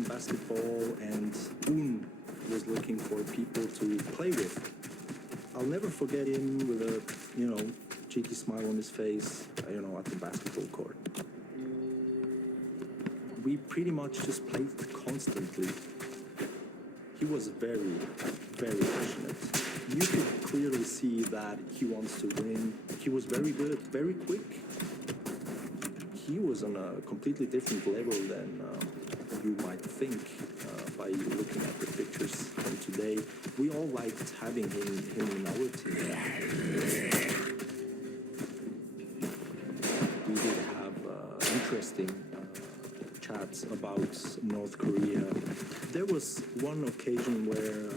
playing basketball, and Un was looking for people to play with. I'll never forget him with a, cheeky smile on his face, at the basketball court. We pretty much just played constantly. He was very, very passionate. You could clearly see that he wants to win. He was very good, very quick. He was on a completely different level than you might think by looking at the pictures from today. We all liked having him in our team. We did have interesting chats about North Korea. There was one occasion where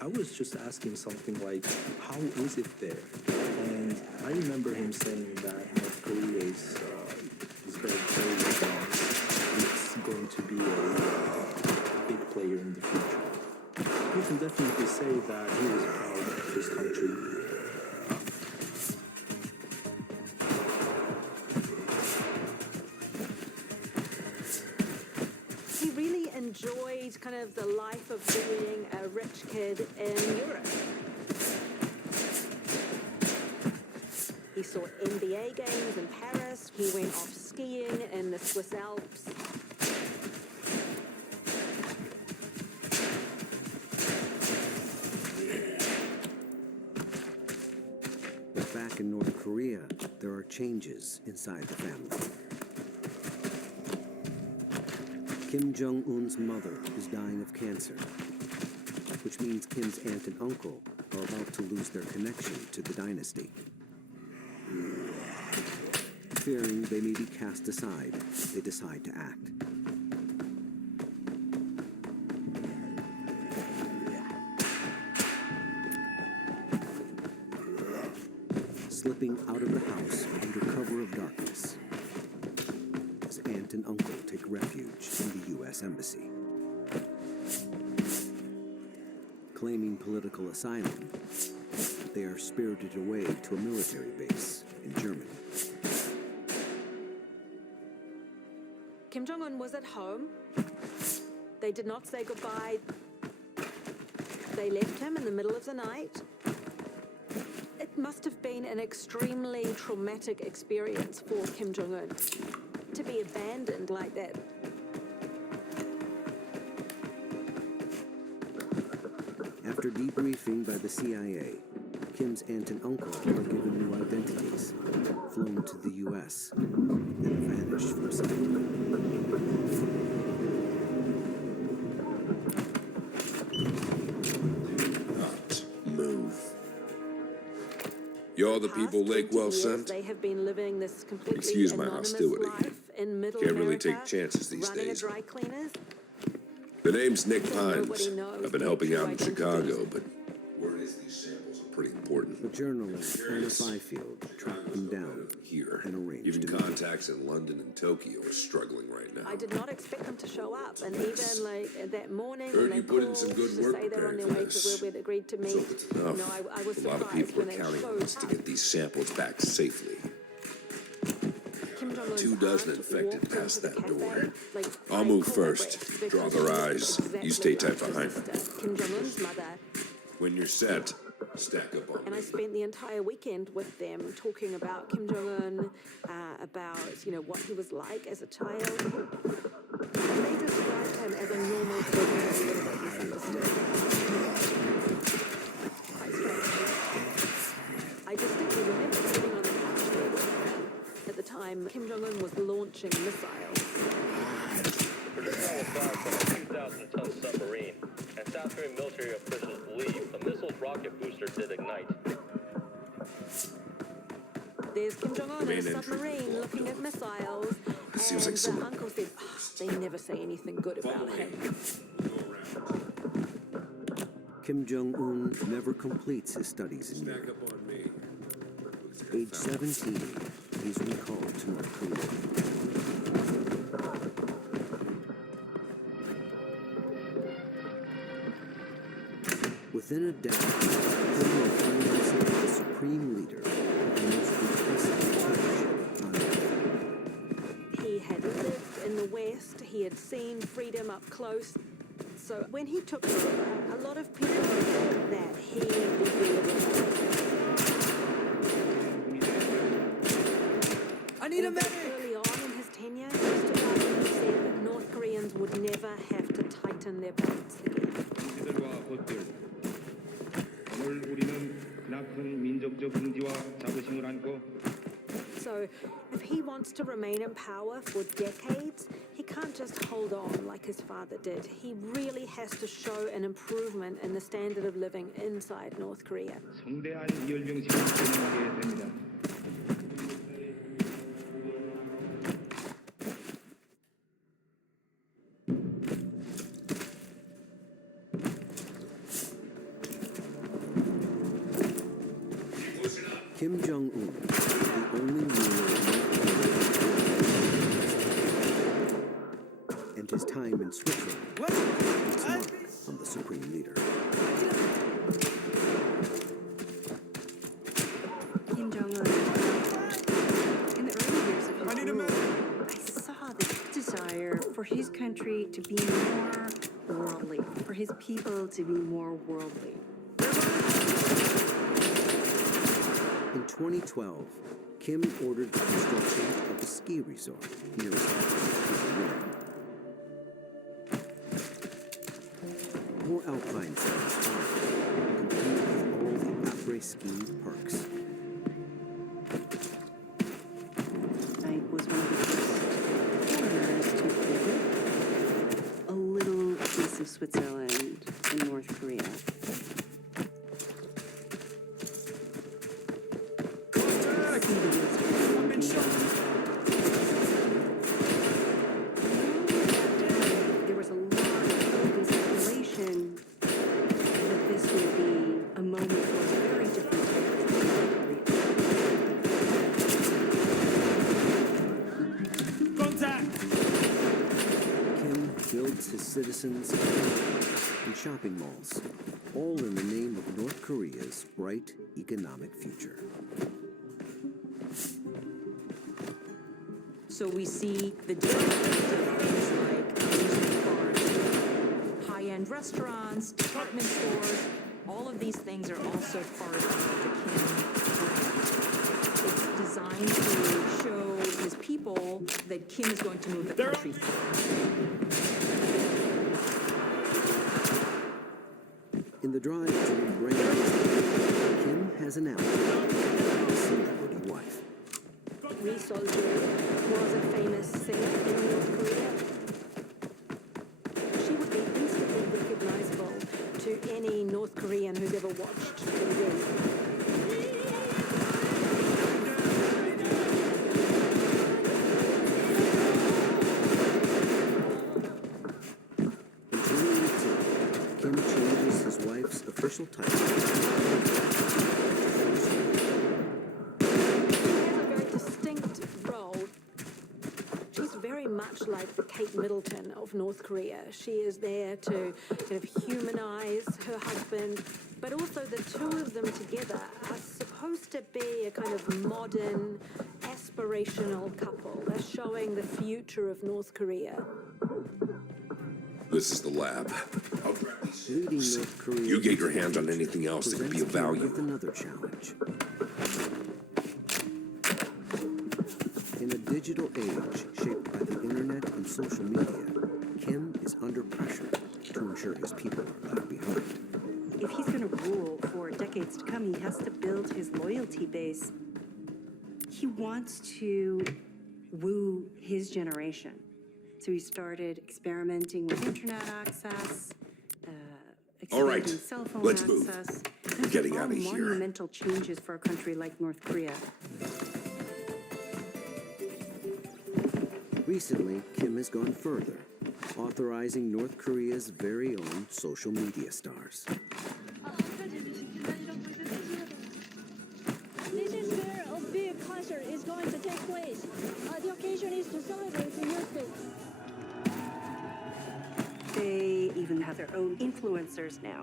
I was just asking something like, how is it there? And I remember him saying that North Korea is very, very advanced. It's going to be a big player in the future. You can definitely say that he was proud of his country. He really enjoyed kind of the life of being a rich kid in Europe. He saw NBA games in Paris. He went off skiing in the Swiss Alps. But back in North Korea, there are changes inside the family. Kim Jong-un's mother is dying of cancer, which means Kim's aunt and uncle are about to lose their connection to the dynasty. Fearing they may be cast aside, they decide to act. Slipping out of the house under cover of darkness, his aunt and uncle take refuge in the U.S. Embassy. Claiming political asylum, they are spirited away to a military base in Germany. Kim Jong-un was at home. They did not say goodbye. They left him in the middle of the night. It must have been an extremely traumatic experience for Kim Jong-un to be abandoned like that. After debriefing by the CIA, Kim's aunt and uncle are given new identities, flown to the U.S., and vanished from sight. Not move. You're the people Lakewell sent? They have been living this completely Excuse my anonymous hostility. life in Middle Can't really America, take chances these running days. a dry cleaners. The name's Nick Pines. Nobody knows I've been their helping true out in identities. Chicago, but word is these samples are pretty important. The journalist Anna Byfield tracked them down Here, and arranged even a meeting. contacts in London and Tokyo are struggling right now. I did not expect them to show up, and even like that morning Heard when you they put in called some good to work say they're on their preparing way for to this. where we'd agreed to meet, So if it's enough, I was a lot of surprised people are when they counting on showed us to up. get these samples back safely. Kim Jong-un's 2 dozen aunt infected walked past into that the cafe, door. like, I'll I move caught my first. breath Draw because their she was eyes. exactly You stay tight like her behind. sister, Kim Jong-un's mother. When you're set, stack up on And I me. spent the entire weekend with them talking about Kim Jong-un, about, what he was like as a child. They described him as a normal kid who was a little bit misunderstood. Quite strange. I distinctly remember sitting on the couch there with him. At the time, Kim Jong-un was launching missiles. The prediction was fired from a 2,000-ton submarine, and South Korean military officials believe the missile's rocket booster did ignite. There's Kim Jong-un in a Main entry submarine blocked looking at off. missiles, It seems and like the someone- uncle said, they never say anything good Follow about me. him. Kim Jong-un never completes his studies in Stack Europe. up on me. Age 17, he's recalled to North Korea. Within a decade, Kim will find himself the supreme leader of the most impressive dictatorship on earth. He had lived in the West. He had seen freedom up close. So when he took over, a lot of people thought that he would be the I need a medic! Early on in his tenure, Mr. Biden said that North Koreans would never have to tighten their belts again. 형제들과 벗들 오늘 우리는 크나큰 민족적 긍지와 자부심을 안고 So if he wants to remain in power for decades, he can't just hold on like his father did. He really has to show an improvement in the standard of living inside North Korea. 성대한 열병식을 진행하게 됩니다. Kim Jong-un, the only ruler of North Korea, and his time in Switzerland its mark on the supreme leader. Kim Jong-un, in the early years of his rule, I saw this desire for his country to be more worldly, for his people to be more worldly. In 2012, Kim ordered the construction of a ski resort near his home. More alpine zones followed, complete with all the après-ski perks. I was one of the first foreigners to visit a little piece of Switzerland in North Korea. There was a lot of open speculation that this would be a moment for a very different type of Contact! Kim builds his citizens and shopping malls, all in the name of North Korea's bright economic future. So we see the different things like amusement parks, high-end restaurants, department stores. All of these things are also part of the Kim brand. It's designed to show his people that Kim is going to move the country forward. In the drive to rebrand, Kim has an ally, a celebrity wife. Ri Sol-jae was a famous singer in North Korea. She would be instantly recognizable to any North Korean who's ever watched TV. In 2018, Kim changes his wife's official title. She has a very distinct role. She's very much like the Kate Middleton of North Korea. She is there to kind of humanize her husband, but also the two of them together are supposed to be a kind of modern, aspirational couple. They're showing the future of North Korea. This is the lab. I'll grab these Leading samples. North Korea. You get your hands on anything else that could be of presents Kim value. with another challenge. In a digital age shaped by the internet and social media, Kim is under pressure to ensure his people are left behind. If he's going to rule for decades to come, he has to build his loyalty base. He wants to woo his generation. So he started experimenting with internet access, All right, expanding cell phone let's move. access. We're getting Those are outta all here. monumental changes for a country like North Korea. Recently, Kim has gone further, authorizing North Korea's very own social media stars. This is where a big concert is going to take place. The occasion is to celebrate the Youth Day. They even have their own influencers now.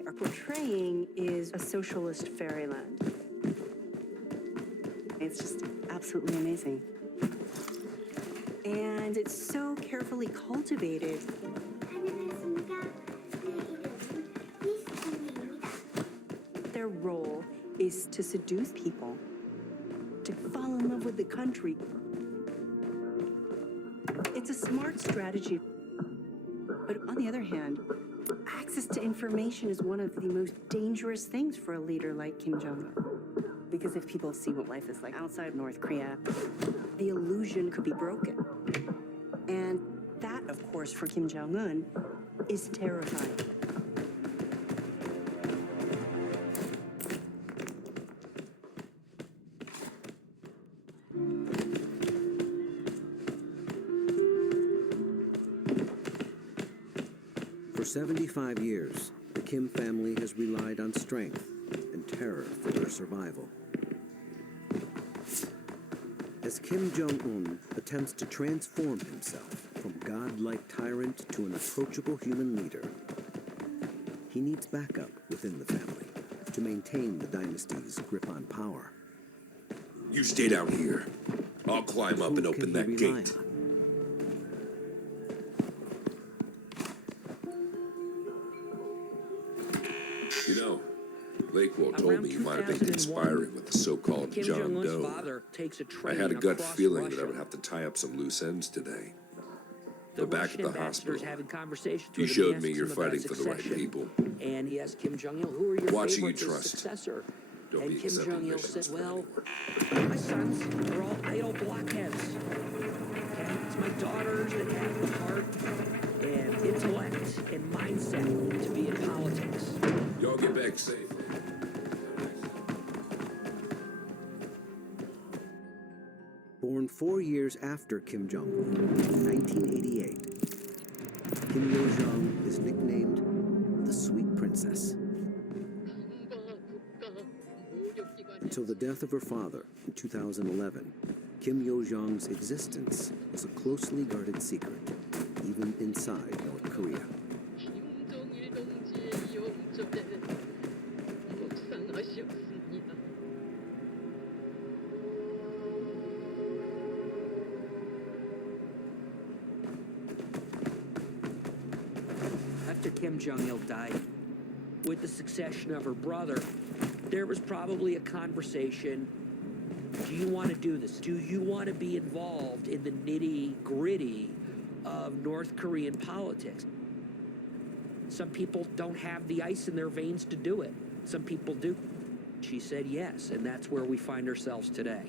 they are portraying is a socialist fairyland. It's just absolutely amazing. And it's so carefully cultivated. Their role is to seduce people, to fall in love with the country. It's a smart strategy. But on the other hand, access to information is one of the most dangerous things for a leader like Kim Jong-un. Because if people see what life is like outside North Korea, the illusion could be broken. And that, of course, for Kim Jong-un, is terrifying. For 75 years, the Kim family has relied on strength and terror for their survival. As Kim Jong-un attempts to transform himself from godlike tyrant to an approachable human leader, he needs backup within the family to maintain the dynasty's grip on power. You stay down here. I'll climb up and open that gate. You know, Lakewell told me you might have been conspiring with the so-called Kim John Jong-un's Doe. father takes a I train had a gut across feeling Russia. that I would have to tie up some loose ends today. The But back Russian at the ambassador's hospital, having conversations you with him. showed He me asks you're him about fighting for the right succession. people. And he asked Kim Jong-il, who are your Watching you favorites as trust. successor? Don't And be Kim accepting Jong-il missions said, from well, anyone. my sons are all idle blockheads. Okay? It's my daughters that have the heart and intellect and mindset to be in politics. Y'all get back safe. Born 4 years after Kim Jong-un, in 1988, Kim Yo-jong is nicknamed the Sweet Princess. Until the death of her father in 2011, Kim Yo-jong's existence was a closely guarded secret, even inside North Korea. After Kim Jong-il died, with the succession of her brother, there was probably a conversation. Do you want to do this? Do you want to be involved in the nitty-gritty of North Korean politics? Some people don't have the ice in their veins to do it. Some people do. She said yes, and that's where we find ourselves today.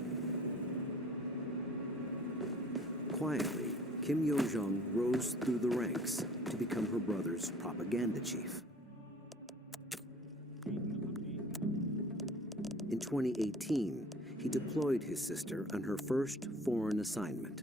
Quietly, Kim Yo-jong rose through the ranks to become her brother's propaganda chief. In 2018, he deployed his sister on her first foreign assignment.